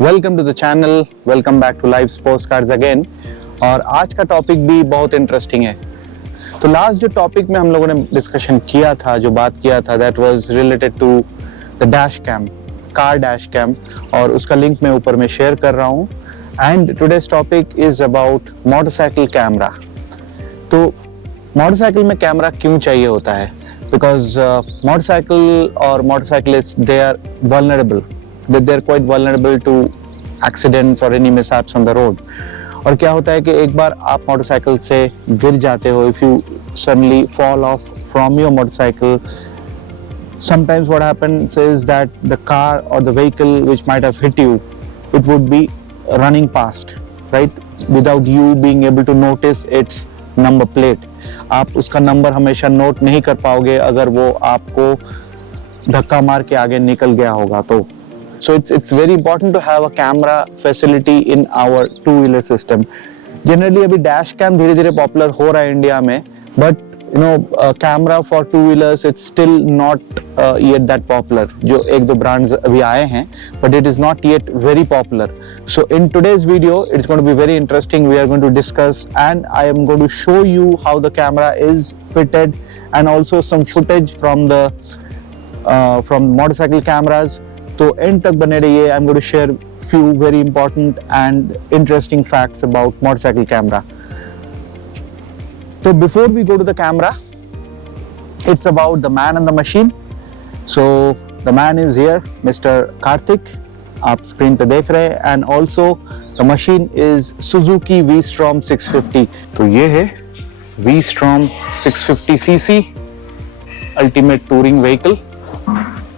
Welcome to the channel, welcome back to live postcards again. और आज का topic भी बहुत इंटरेस्टिंग है। तो लास्ट जो टॉपिक में हम लोगों ने डिस्कशन किया था, जो बात किया था, that was related to the dash cam, car dash cam, और उसका लिंक मैं ऊपर में शेयर कर रहा हूँ। And today's topic is about motorcycle camera. तो मोटरसाइकिल में कैमरा क्यों चाहिए होता है? बिकॉज मोटरसाइकिल और motorcyclist they are vulnerable, they are quite vulnerable to accidents or any mishaps on the road. और क्या होता है कि एक बार आप मोटरसाइकिल से गिर जाते हो, if you suddenly fall off from your motorcycle, sometimes what happens is that the car or the vehicle which might have hit you, it would be running past, right, without you being able to notice its number plate. आप उसका number हमेशा note नहीं कर पाओगे अगर वो आपको धक्का मार के आगे निकल गया होगा तो। So it's very important to have a camera facility in our two-wheeler system. Generally अभी dash cam धीरे धीरे popular हो रहा है इंडिया में, but you know camera for two-wheelers it's still not yet that popular. जो एक दो brands अभी आए हैं, but it is not yet very popular. So in today's video it's going to be very interesting. We are going to discuss and I am going to show you how the camera is fitted and also some footage from the from motorcycle cameras. तो end तक बने रहिए। I am going to share few very important and interesting facts about motorcycle camera. तो before we go to the camera, it's about the man and the machine. So the man is here, mister Kartik, आप screen पे देख रहे हैं, and also the machine is Suzuki V Strom 650। तो ये है V Strom 650 CC ultimate touring vehicle,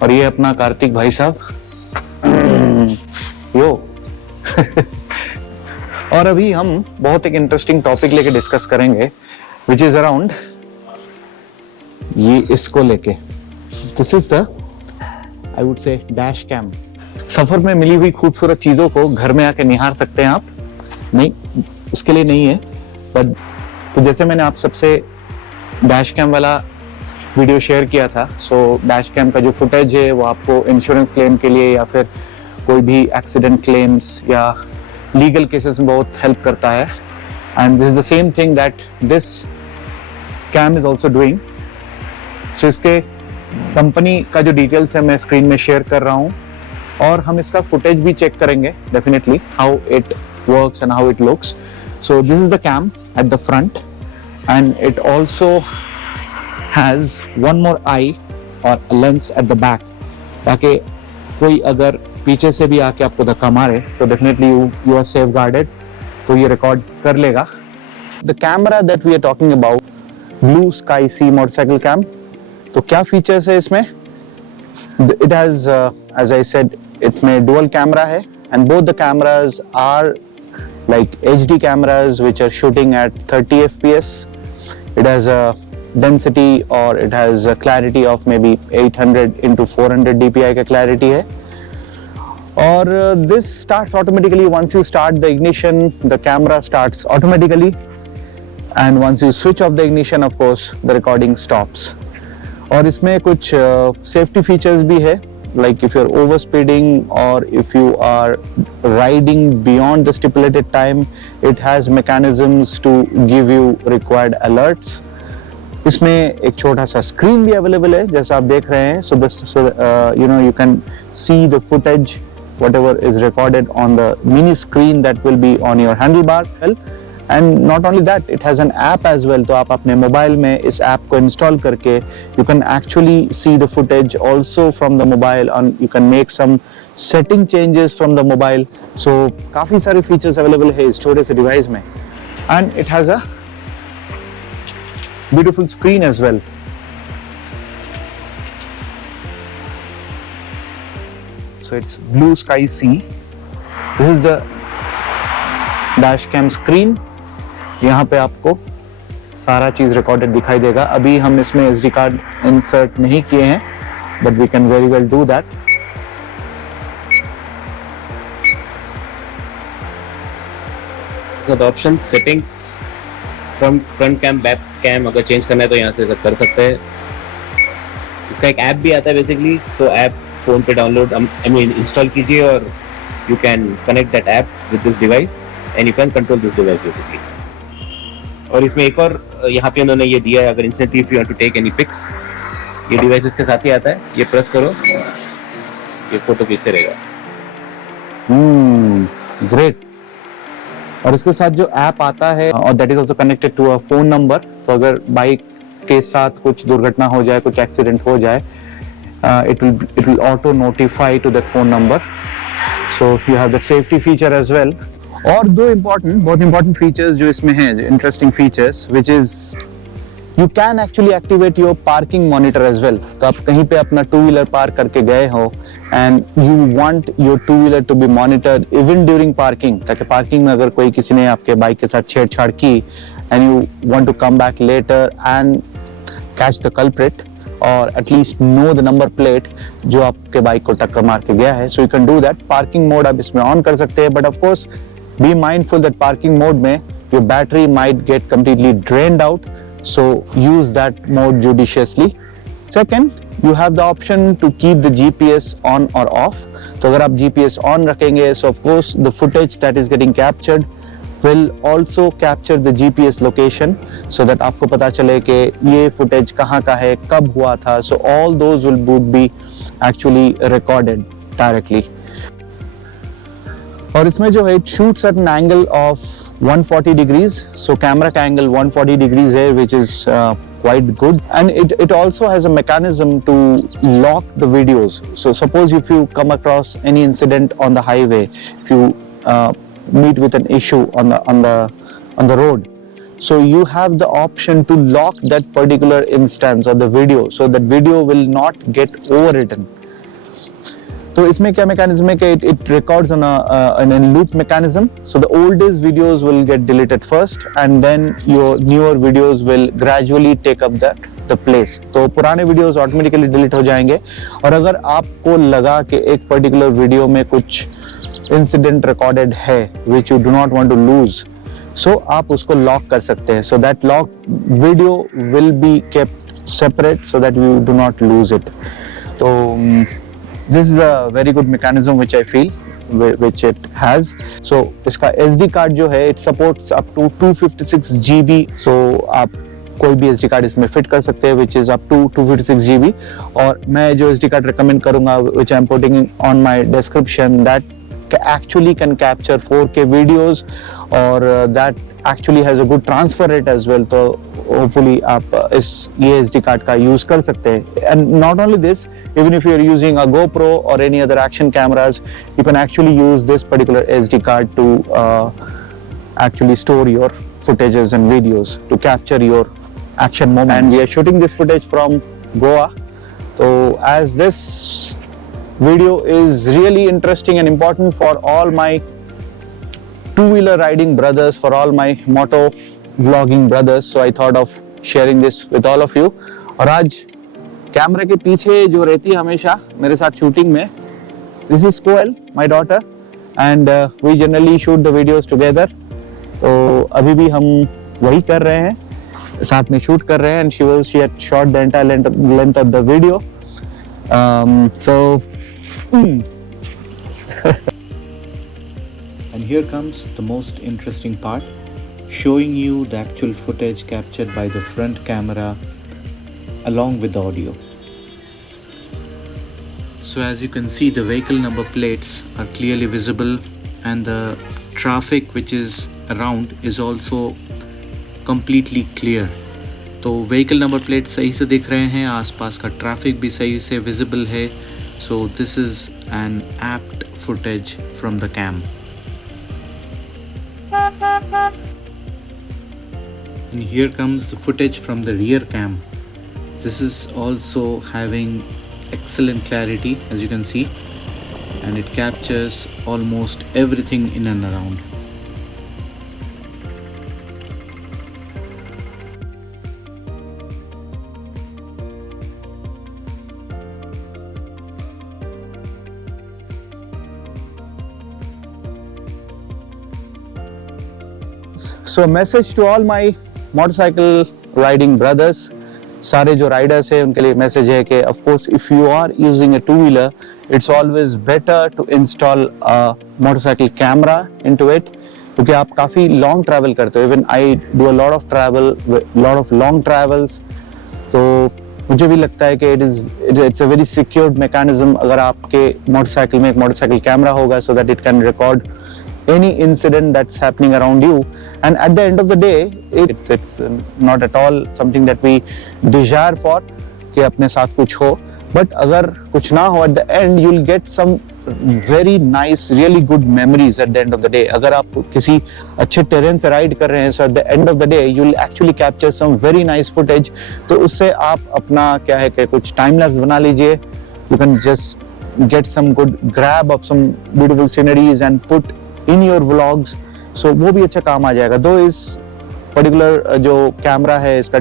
और ये अपना कार्तिक भाई साहब यो और अभी हम बहुत एक इंटरेस्टिंग टॉपिक लेके डिस्कस करेंगे विच इज अराउंड ये इसको लेके। This is the I would say dash cam. सफर में मिली हुई खूबसूरत चीजों को घर में आके निहार सकते हैं आप, नहीं उसके लिए नहीं है, बट तो जैसे मैंने आप सबसे डैश कैम वाला वीडियो शेयर किया था, सो डैश कैम का जो फुटेज है वो आपको इंश्योरेंस क्लेम के लिए या फिर कोई भी एक्सीडेंट क्लेम्स या लीगल केसेस में बहुत हेल्प करता है। And this is the same thing that this cam is also doing. So इसके कंपनी का जो डिटेल्स है मैं स्क्रीन में शेयर कर रहा हूँ, और हम इसका फुटेज भी चेक करेंगे definitely, how it works and how it looks. So this is the cam at the front and it also has one more eye or a lens at the back, ताकि कोई अगर पीछे से भी आके आपको धक्का मारे तो definitely you are safeguarded, तो ये रिकॉर्ड कर लेगा। The camera that we are talking about, Blue Sky C motorcycle cam, तो क्या फीचर्स है इसमें? It has, as I said, इसमें dual camera है, and both the cameras are like HD cameras which are shooting at 30 fps. It has a density or it has a clarity of maybe 800 into 400 dpi का clarity है, और this starts automatically once you start the ignition. The camera starts automatically, and once you switch off the ignition, of course the recording stops. और इसमें कुछ safety features भी है, like if you're over speeding or if you are riding beyond the stipulated time, it has mechanisms to give you required alerts. इसमें एक छोटा सा screen भी अवेलेबल है जैसा आप देख रहे हैं। So you know you can see the footage whatever is recorded on the mini screen that will be on your handlebar. And not only that, it has an app as well. तो आप अपने mobile में इस app को install करके you can actually see the footage also from the mobile, and you can make some setting changes from the mobile. So काफी सारे features available है इस छोटे से डिवाइस में, and it has a beautiful screen as well. So it's Blue Sky C. This is the dash cam screen. यहाँ पे आपको सारा चीज रिकॉर्डेड दिखाई देगा। अभी हम इसमें SD कार्ड इंसर्ट नहीं किए हैं, but we can very well do that. The options settings from front cam back cam अगर चेंज करना है तो यहाँ से कर सकते हैं। इसका एक ऐप भी आता है बेसिकली, सो ऐप फोन पे डाउनलोड आई मीन इंस्टॉल कीजिए और you can connect that app with this device and you can control this device basically. और इसमें एक और यहाँ पे उन्होंने ये दिया है, अगर instantly if you want to take any pics, ये डिवाइस इसके साथ ही आता है, ये प्रेस करो, ये फोटो खींचते रहेगा. ग्रेट. और इसके साथ जो ऐप आता है और that is also connected to a phone number, तो अगर बाइक के साथ कुछ दुर्घटना हो जाए, कुछ एक्सीडेंट हो जाए, it will auto notify to that phone number, so you have that safety feature as well. और बहुत important features जो इसमें हैं, interesting features, which is you can actually activate your parking monitor as well. तो आप कहीं पे अपना टू व्हीलर पार्क करके गए हो and you want your two wheeler to be monitored even during parking, ताकि पार्किंग में अगर कोई किसी ने आपके बाइक के साथ छेड़छाड़ की and you want to come back later and catch the culprit or at least know the number plate जो आपके बाइक को टक्कर मार के गया है, so you can do that. Parking mode आप इसमें ऑन कर सकते हैं, but of course be mindful that parking mode में your battery might get completely drained out, so use that mode judiciously. Second, you have the option to keep the GPS on or off. तो अगर आप GPS on रखेंगे, so of course the footage that is getting captured will also capture the GPS location, so that आपको पता चले कि ये footage कहाँ का है, कब हुआ था. So all those would be actually recorded directly. और इसमें जो है it shoots at an angle of 140 degrees. So camera का angle 140 degrees है, which is quite good, and it also has a mechanism to lock the videos. So suppose if you come across any incident on the highway, if you meet with an issue on the road, so you have the option to lock that particular instance or the video, so that video will not get overwritten. तो इसमें क्या mechanism है कि it records on a loop mechanism, so the oldest videos will get deleted first and then your newer videos will gradually take up the place. तो पुराने videos automatically delete हो जाएंगे, और अगर आपको लगा कि एक particular video में कुछ incident recorded है which you do not want to lose, so आप उसको lock कर सकते हैं, so that lock video will be kept separate so that you do not lose it. तो this is a very good mechanism which I feel which it has. So इसका SD card जो है it supports up to 256 GB, so आप कोई भी SD card इसमें fit कर सकते हैं which is up to 256 GB. और मैं जो SD card recommend करूँगा which I am putting on my description, that actually can capture 4K videos और that actually has a good transfer rate as well. तो hopefully आप ये SD card का use कर सकते हैं. And not only this, even if you are using a GoPro or any other action cameras, you can actually use this particular SD card to actually store your footages and videos to capture your action moments. And we are shooting this footage from Goa. So as this video is really interesting and important for all my two-wheeler riding brothers, for all my moto vlogging brothers, so I thought of sharing this with all of you. और आज camera के पीछे जो रहती है हमेशा मेरे साथ शूटिंग में, this is Koel, my daughter, and we generally shoot the videos together. तो अभी भी हम वही कर रहे हैं, साथ में शूट कर रहे हैं, and she had shot the entire length of the video. And here comes the most interesting part, showing you the actual footage captured by the front camera along with the audio. So as you can see, the vehicle number plates are clearly visible and the traffic which is around is also completely clear. तो vehicle number plate सही से दिख रहे हैं, आसपास का traffic भी सही से visible है. So this is an apt footage from the cam. And here comes the footage from the rear cam. This is also having excellent clarity, as you can see, and it captures almost everything in and around. So message to all my motorcycle riding brothers, सारे जो riders हैं उनके लिए message है कि of course if you are using a two-wheeler it's always better to install a motorcycle camera into it, क्योंकि आप काफ़ी लॉन्ग ट्रैवल करते हो. Even I do a lot of travel, lot of long travels, तो मुझे भी लगता है कि it's a very secured mechanism अगर आपके मोटरसाइकिल में एक मोटरसाइकिल कैमरा होगा, so that it can record any incident that's happening around you. And at the end of the day, it's not at all something that we desire for कि अपने साथ कुछ हो, but अगर कुछ ना हो, at the end you'll get some very nice, really good memories at the end of the day. अगर आप किसी अच्छे terrain से ride कर रहे हैं, so at the end of the day you'll actually capture some very nice footage. तो उससे आप अपना क्या है कि कुछ time lapse बना लीजिए. You can just get some good grab of some beautiful sceneries and put in your vlogs, so वो भी अच्छा काम आ जाएगा. दो इस पर्टिकुलर जो कैमरा है इसका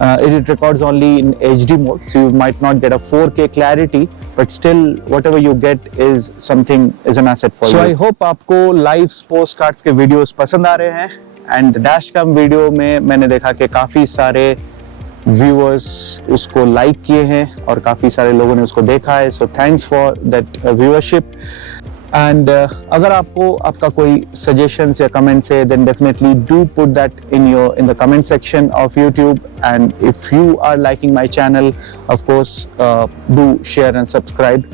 it records only in HD mode, so you might not get a 4K clarity, but still whatever you get is an asset for you. So I hope आपको live postcards के videos पसंद आ रहे हैं. And dashcam video में मैंने देखा कि काफ़ी सारे viewers उसको like किए हैं और काफ़ी सारे लोगों ने उसको देखा है, so thanks for that viewership. And अगर आपको आपका कोई suggestions या comments है, then definitely do put that in the comment section of YouTube. And if you are liking my channel, of course, do share and subscribe.